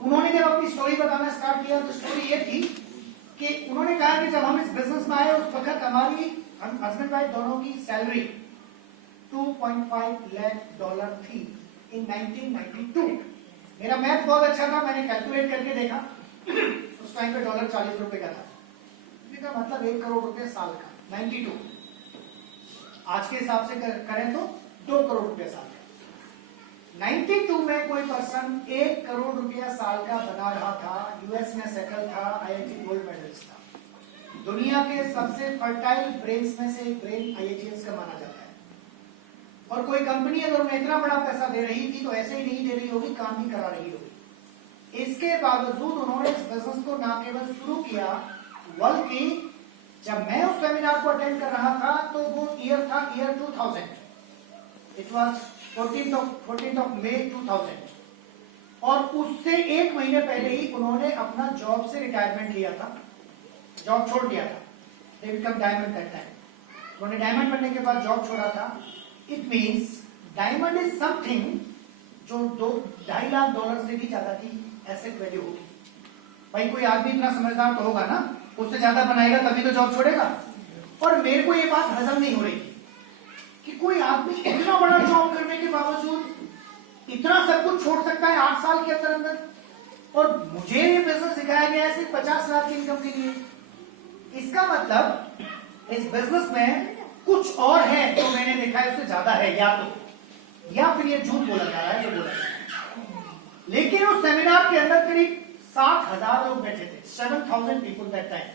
उन्होंने जब अपनी स्टोरी बताना स्टार्ट किया तो स्टोरी ये थी कि उन्होंने कहा कि जब हम इस बिजनेस में आए उस वक्त हमारी हस्बैंड वाइफ दोनों की सैलरी $2.5 लाख थी इन 1992। मेरा मैथ बहुत अच्छा था, मैंने कैलकुलेट करके देखा, उस टाइम पे डॉलर 40 रुपए का था, इसका मतलब 1 करोड़ रुपए साल का 92। आज के हिसाब से करें तो 2 करोड़ रुपए साल का। 92 में कोई पर्सन 1 करोड़ रुपया साल का बना रहा था, यूएस में सेटल था, आईआईटी गोल्ड मेडलिस्ट था। दुनिया के सबसे फर्टाइल ब्रेन्स में से एक ब्रेन आईआईटीएस का माना जाता है। और कोई कंपनी अगर उन्हें इतना बड़ा पैसा दे रही थी तो ऐसे ही नहीं दे रही होगी, काम भी करा रही होगी। इसके बावजूद उन्होंने इस बिजनेस को न केवल शुरू किया बल्कि जब मैं उस सेमिनार को अटेंड कर रहा था तो वो ईयर था year 2000। It was 14th of May 2000। और उससे 1 महीने पहले ही उन्होंने अपना जॉब से रिटायरमेंट लिया था, जॉब छोड़ दिया था। They become diamond that time. उन्होंने डायमंड बनने के बाद जॉब छोड़ा था। It means diamond is something जो $2.5 लाख से भी ज्यादा की एसेट वैल्यू होगी। भाई कोई आदमी इतना समझदार तो होगा ना, उससे ज्यादा बनाएगा तभी तो जॉब छोड़ेगा। और मेरे को ये बात हजम नहीं हो रही कि कोई आदमी इतना बड़ा जॉब करने के बावजूद इतना सब कुछ छोड़ सकता है 8 साल के अंदर अंदर। और मुझे ये बिजनेस सिखाया गया है सिर्फ 50 लाख की इनकम के लिए। इसका मतलब इस बिजनेस में कुछ और है जो मैंने देखा है उससे ज्यादा है, या फिर ये झूठ बोला जा रहा है जो बोला जा रहा है। लेकिन उस सेमिनार के अंदर करीब 60,000 लोग बैठे थे, 7,000 पीपल दैट टाइम,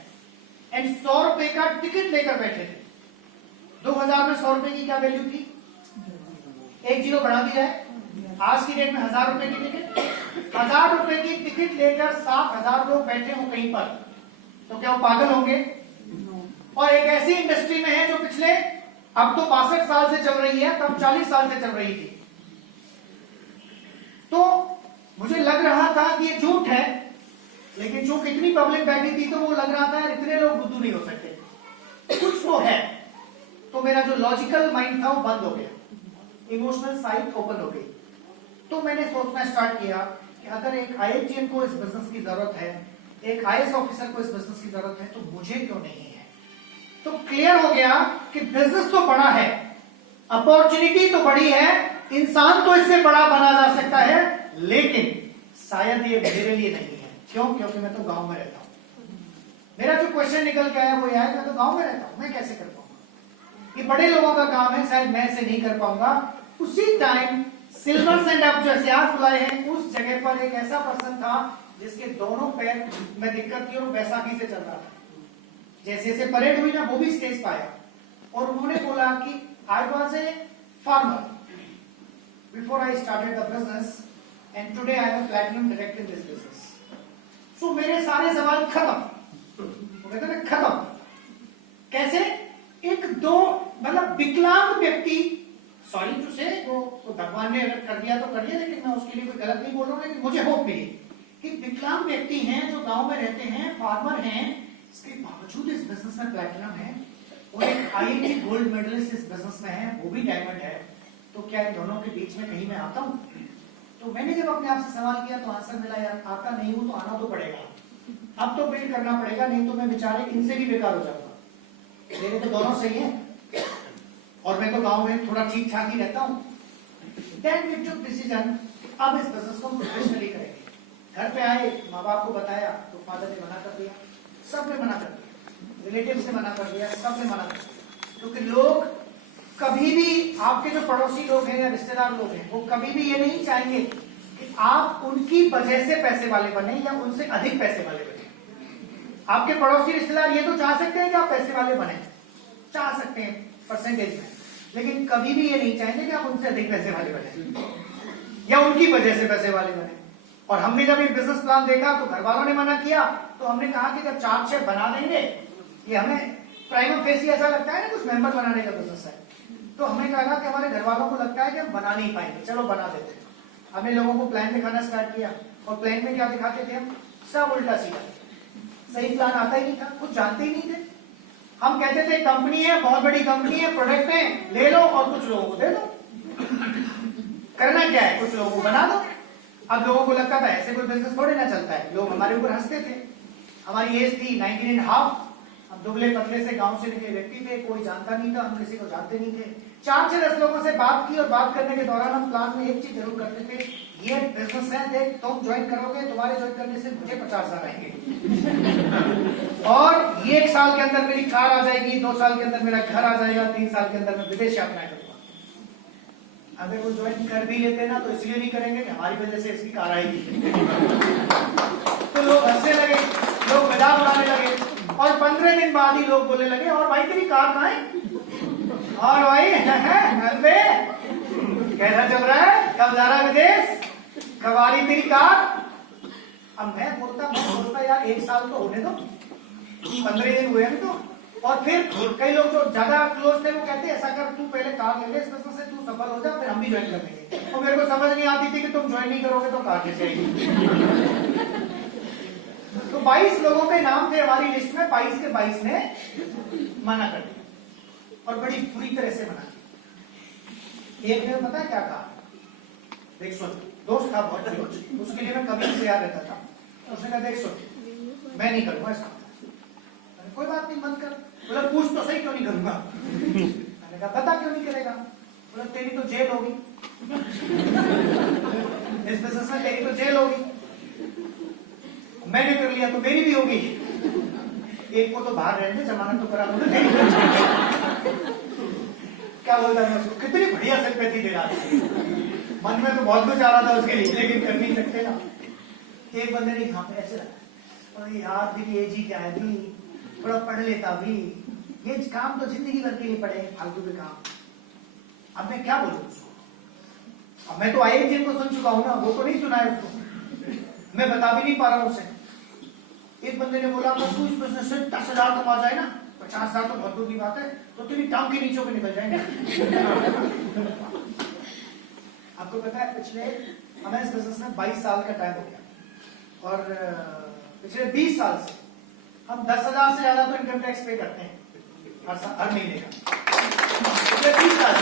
एंड 100 रुपए का टिकट लेकर बैठे थे। 2000 में 100 रुपए की क्या वैल्यू थी? 1 जीरो बढ़ा दिया है। आज की डेट में 1000 रुपए की टिकट, 1000 रुपए की टिकट लेकर 60,000 लोग बैठे हो कहीं पर, तो क्या वो पागल होंगे? और एक ऐसी इंडस्ट्री में है जो पिछले अब तो 62 साल से चल रही है, तब 40 साल से चल रही थी। तो मुझे लग रहा था कि ये झूठ है, लेकिन जो कितनी पब्लिक बैठी थी तो वो लग रहा था इतने लोग बुद्धू नहीं हो सकते, कुछ तो है। तो मेरा जो लॉजिकल माइंड था वो बंद हो गया, इमोशनल साइड ओपन हो गई। तो मैंने सोचना स्टार्ट किया कि अगर एक आईआईटीएन को इस बिजनेस की जरूरत है, एक आईएएस ऑफिसर को इस बिजनेस की जरूरत है, तो मुझे क्यों नहीं है। तो क्लियर हो गया कि बिजनेस तो बड़ा है, अपॉर्चुनिटी तो बड़ी है, इंसान तो इससे बड़ा बना जा सकता है, लेकिन शायद ये मेरे लिए नहीं है। क्यों? क्योंकि मैं तो गांव में रहता हूं। मेरा जो क्वेश्चन निकल के आया वो यह है, मैं तो गांव में रहता हूं, मैं कैसे कर पाऊंगा? ये बड़े लोगों का काम है, शायद मैं इसे नहीं कर पाऊंगा। उसी टाइम सिल्वर एंड आप जो सियास बुलाए हैं, उस जगह पर एक ऐसा पर्सन था जिसके दोनों पैर में दिक्कत थी और बैसाखी से चल रहा था। जैसे जैसे परेड हुई ना, वो भी स्टेज पाया और उन्होंने बोला कि I was a farmer before I started the business and today I am platinum director in this business. So मेरे सारे सवाल खत्म, वो कहते हैं खत्म। कैसे? एक दो मतलब विकलांग व्यक्ति, सॉरी टू से, वो भगवान ने अगर कर दिया तो कर दिया, लेकिन मैं उसके लिए कोई गलत नहीं बोल रहा हूं, लेकिन मुझे होप मिली कि विकलांग व्यक्ति हैं जो गांव में रहते हैं, फार्मर हैं, इसके बावजूद इस बिजनेस में प्लैटिनम है, और एक आईआईटी गोल्ड मेडलिस्ट इस बिजनेस में है, वो भी डायमंड है। तो क्या इन दोनों के बीच में कहीं मैं आता हूं? तो मैंने जब अपने आप से सवाल किया तो आंसर मिला, यार आता नहीं हूं तो आना तो पड़ेगा, अब तो बिल्ड करना पड़ेगा, नहीं तो मैं बेचारे इनसे भी बेकार हो जाऊंगा। मेरे तो दोनों सही है और मैं तो गांव में थोड़ा ठीक ठाक ही रहता हूं। देन वी टुक डिसीजन, अब इस बिजनेस को प्रोफेशनली करेंगे। घर पे आए, माँ बाप को बताया तो फादर ने मना कर दिया, सबने मना कर दिया, रिलेटिव्स ने मना कर दिया, सबने मना कर दिया। क्योंकि लोग कभी भी, आपके जो पड़ोसी लोग हैं या रिश्तेदार लोग हैं, वो कभी भी ये नहीं चाहेंगे कि आप उनकी वजह से पैसे वाले बने या उनसे अधिक पैसे वाले बने। आपके पड़ोसी रिश्तेदार ये तो चाह सकते हैं कि आप पैसे वाले बने, चाह सकते हैं परसेंटेज में, लेकिन कभी भी ये नहीं चाहेंगे कि आप उनसे अधिक पैसे वाले बने या उनकी वजह से पैसे वाले बने। और हमने जब ये बिजनेस प्लान देखा तो घर वालों ने मना किया, तो हमने कहा कि जब 4 शेफ बना देंगे, ये हमें प्राइम फेस ऐसा लगता है ना कुछ मेंबर बनाने का बिजनेस है, तो हमने कहा कि हमारे घर वालों को लगता है कि हम बना नहीं पाएंगे, चलो बना देते हैं। हमने लोगों को प्लान दिखाना स्टार्ट किया, और प्लान में क्या दिखाते थे हम? सब उल्टा सीधा, सही प्लान आता ही नहीं था, कुछ जानते ही नहीं थे। हम कहते थे कंपनी है, बहुत बड़ी कंपनी है, प्रोडक्ट है, ले लो और कुछ लोगों को दे दो। करना क्या है? कुछ लोगों को बना दो, अब लोगों को लगता था ऐसे कोई बिजनेस थोड़े ना चलता है, लोग हमारे ऊपर हंसते थे। हमारी एज थी 19.5, हम दुबले पतले से गांव से निकले व्यक्ति थे, कोई जानता नहीं था, हम किसी को जानते नहीं थे। 4-6 लोगों से बात की और बात करने के दौरान हम प्लान में एक चीज जरूर करते थे, ये बिजनेस है, देख तुम ज्वाइन करोगे, तुम्हारे ज्वाइन करने से मुझे 50,000 आएंगे और ये 1 साल के अंदर मेरी कार आ जाएगी, 2 साल के अंदर मेरा घर आ जाएगा, 3 साल के अंदर मैं विदेश यात्रा करूंगा। अगर वो ज्वाइन कर भी लेते ना तो इसलिए नहीं करेंगे कि हमारी वजह से इसकी कार आएगी। तो लोग हंसने लगे, लोग मजाक उड़ाने लगे और 15 दिन बाद ही लोग बोलने लगे और भाई तेरी कार कहाँ है? और भाई कैसा चल रहा है, कब जा रहा है विदेश, कब आ रही तेरी कार? अब मैं बोलता यार 1 साल तो होने दो, 15 दिन हुए हैं तो। और फिर कई लोग जो ज्यादा क्लोज थे वो कहते ऐसा कर तू पहले कार ले ले, इस बिजनेस से तू सफल हो जा, फिर हम भी ज्वाइन कर लेंगे। और मेरे को समझ नहीं आती थी कि तुम ज्वाइन नहीं करोगे तो कार कैसे आएगी। तो 22 लोगों के नाम थे हमारी लिस्ट में, 22 के 22 ने मना कर दिया और बड़ी बुरी तरह से मना किया। एक ने पता है क्या कहा, देख सुन, दोस्त था बहुत क्लोज, उसके लिए मैं कभी तैयार रहता था। उसने कहा देख सुन, मैं नहीं करूंगा इसका। कोई बात नहीं, मत कर। बोला पूछ तो सही क्यों नहीं करूंगा। मैंने कहा बता क्यों नहीं करेगा। बोला तेरी तो जेल होगी, इस बिजनेस में तेरी तो जेल होगी, मैंने कर लिया तो मेरी भी होगी। एक को तो बाहर रहने, जमानत तो करा दो। क्या बोलता है, कितनी बढ़िया सिंपैथी दे रहा था, मन में तो बहुत कुछ आ रहा था उसके लिए, लेकिन कर नहीं सकते ना। एक बंदे ने यहाँ पे ऐसे रखा, यार तेरी एज ही क्या है, थोड़ा पढ़ लेता भी, ये काम तो जिंदगी भर के लिए पड़े, फालतू के काम। अब मैं क्या बोलूं उसको, अब मैं तो IIM को सुन चुका हूं ना, वो तो नहीं सुना है उसको, मैं बता भी नहीं पा रहा हूं उसे। एक बंदे ने बोला तो तू इस बिजनेस से 10,000 कमा जाए ना, 50,000 तो बहुत दूर की बात है, तो तेरी टांग के नीचों पे निकल जाएंगे। आपको पता है पिछले हमें इस बिजनेस में 22 साल का टाइम हो गया और पिछले 20 साल से हम 10,000 से ज्यादा तो इनकम टैक्स पे करते हैं हर महीने का। पिछले 20 साल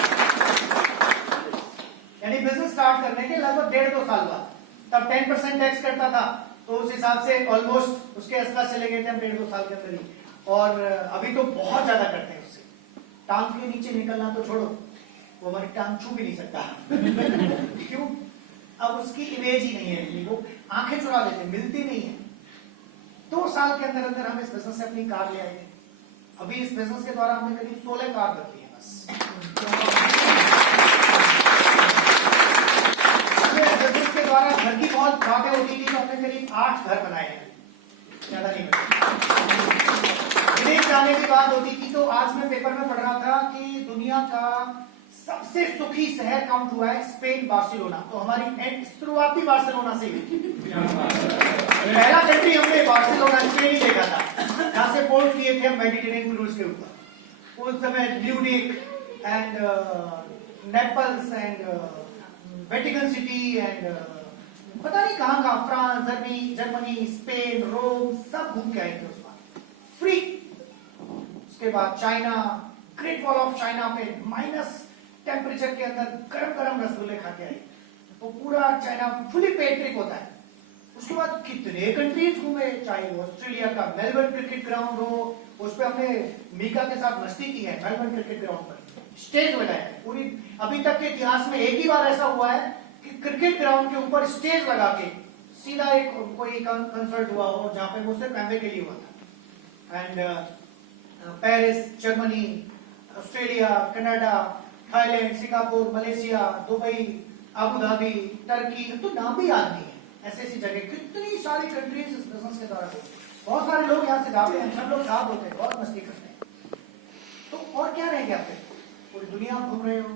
यानी बिजनेस स्टार्ट करने के लगभग 1.5-2 साल बाद, तब 10% टैक्स करता था, तो उस हिसाब से ऑलमोस्ट उसके आसपास चले गए थे हम 1.5-2 साल के अंदर ही। और अभी तो बहुत ज्यादा करते हैं उससे, टांग के नीचे निकलना तो छोड़ो, वो हमारी टांग छू भी नहीं सकता। क्यों? अब उसकी इमेज ही नहीं है, वो आंखें चुरा लेते, मिलती नहीं है। 2 साल के अंदर अंदर हम इस बिजनेस से अपनी कार ले आए। अभी इस बिजनेस के द्वारा हमने करीब 16 कार बदली है बस। बिजनेस के द्वारा घर की बहुत बातें होती थी, तो हमने करीब 8 घर बनाए हैं, ज्यादा नहीं बनाए। विदेश जाने की बात होती थी, तो आज मैं पेपर में पढ़ रहा था कि दुनिया का सबसे सुखी शहर काउंट हुआ है स्पेन, बार्सिलोना। तो हमारी शुरुआती बार्सिलोना से पहला कंट्री हमने बार्सिलोना स्पेन ही देखा था, जहां से पोर्ट किए थे हम मेडिटेरेनियन क्रूज के ऊपर। उस समय ल्यूडिक and Naples and Vatican City and पता नहीं कहां कहां, फ्रांस, जर्मनी, स्पेन, रोम, सब घूम के आए थे उस बार फ्री। उसके बाद China, great wall of China पे माइनस टेम्परेचर के अंदर गरम गरम रसगुल्ले खा के आए, तो पूरा चाइना फुली पेड ट्रिप होता है। उसके बाद कितने कंट्रीज घूमे, चाहे वो ऑस्ट्रेलिया का मेलबर्न क्रिकेट ग्राउंड हो, उस पर हमने मीका के साथ मस्ती की है, मेलबर्न क्रिकेट ग्राउंड पर स्टेज लगाया है। पूरी अभी तक के इतिहास में एक ही बार ऐसा हुआ है कि क्रिकेट ग्राउंड के ऊपर स्टेज लगा के सीधा एक कोई कंसर्ट हुआ हो, जहां पे वो सिर्फ एमवे के लिए हुआ था। And Paris, Germany, Australia, Canada, Thailand, Singapore, Malaysia, Dubai, Abu Dhabi, Turkey, तो नाम भी याद नहीं है, ऐसी ऐसी जगह कितनी सारी कंट्रीज इस बिजनेस के द्वारा होती है। बहुत सारे लोग यहाँ से जाते हैं, सब लोग साथ होते हैं, बहुत मस्ती करते हैं। तो और क्या रह गया, फिर पूरी दुनिया आप घूम रहे हो,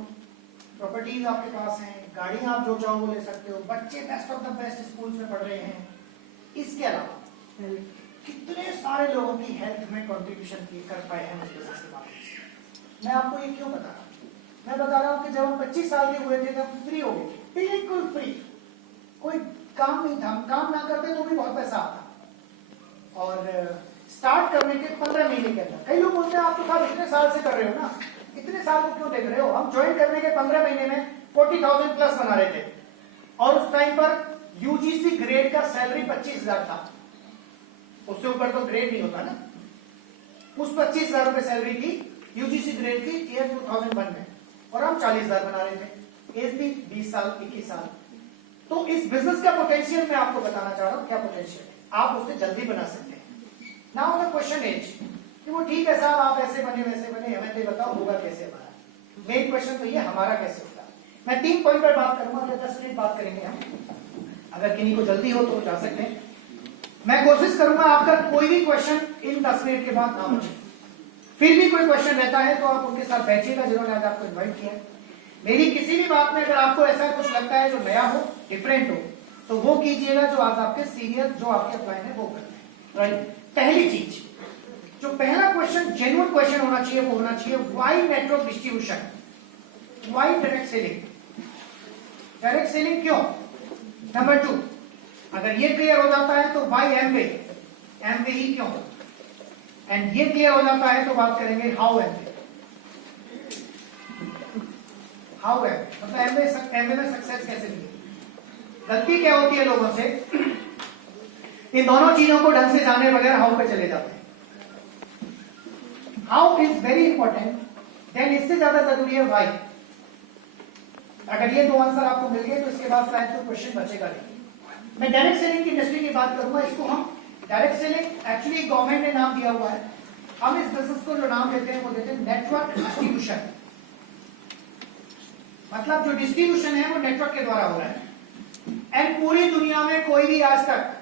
प्रॉपर्टीज आपके पास हैं, गाड़ियां आप जो चाहो वो ले सकते हो, बच्चे best of the best schools में पढ़ रहे हैं। इसके अलावा कितने सारे लोगों की हेल्थ में कंट्रीब्यूशन कर पाए हैं इस बिजनेस के माध्यम से। मैं आपको ये क्यों बता रहा हूँ? मैं बता रहा हूँ कि जब हम 25 साल के हुए थे तब फ्री हो गए, बिल्कुल फ्री, कोई काम नहीं था, हम काम ना करते तो भी बहुत पैसा आता। और स्टार्ट करने के 15 महीने के अंदर, कई लोग बोलते हैं आप तो साहब इतने साल से कर रहे हो ना, इतने साल को क्यों देख रहे हो? हम ज्वाइन करने के 15 महीने में 40,000 प्लस बना रहे थे, और उस टाइम पर यूजीसी ग्रेड का सैलरी 25,000 था, उससे ऊपर तो ग्रेड नहीं होता ना। उस 25,000 रुपए सैलरी थी यूजीसी ग्रेड की ईयर 2001 में, और हम 40,000 बना रहे थे। एज थी 20 साल 21 साल। तो इस बिजनेस का पोटेंशियल मैं आपको बताना चाह रहा हूं, क्या पोटेंशियल है, आप उससे जल्दी बना सकते हैं। नाउ द क्वेश्चन इज कि वो ठीक है साहब, आप ऐसे बने वैसे बने, हमें तो बताओ होगा कैसे हमारा। मेन क्वेश्चन तो ये हमारा कैसे होगा। मैं 3 पॉइंट पर बात करूंगा, 10 मिनट बात करेंगे हम। अगर किन्हीं को जल्दी हो तो जा सकते हैं। मैं कोशिश करूंगा आपका कोई भी क्वेश्चन इन 10 मिनट के बाद ना बचे। फिर भी कोई क्वेश्चन रहता है तो आप उनके साथ बैठिएगा जिन्होंने आज आपको इन्वाइट किया। मेरी किसी भी बात में अगर आपको ऐसा कुछ लगता है जो नया हो, डिफरेंट हो, तो वो कीजिएगा जो आज आपके सीनियर जो आपके अपलाइन है वो करते हैं। राइट, पहली चीज, जो पहला क्वेश्चन जेन्युइन क्वेश्चन होना चाहिए वो होना चाहिए why network distribution, why direct selling. Direct selling क्यों? नंबर 2, अगर ये क्लियर हो जाता है तो व्हाई एमवे, एमवे ही क्यों, एंड ये क्लियर हो जाता है तो बात करेंगे हाउ एमवे। हाउ एमवे मतलब एमवे में सक्सेस कैसे मिलेगी। गलती क्या होती है लोगों से, इन दोनों चीजों को ढंग से जाने बगैर हाउ पे चले जाते हैं। How is very important, then इससे ज्यादा जरूरी है व्हाई। अगर ये 2 आंसर आपको मिल गए तो इसके बाद शायद तो क्वेश्चन बचेगा नहीं। मैं डायरेक्ट सेलिंग की इंडस्ट्री की बात करूंगा। इसको हम डायरेक्ट सेलिंग एक्चुअली गवर्नमेंट ने नाम दिया हुआ है, हम इस बिजनेस को जो नाम देते हैं वो देते हैं नेटवर्क डिस्ट्रीब्यूशन। मतलब जो डिस्ट्रीब्यूशन है वो नेटवर्क के द्वारा हो रहा है। एंड पूरी दुनिया में कोई भी आज तक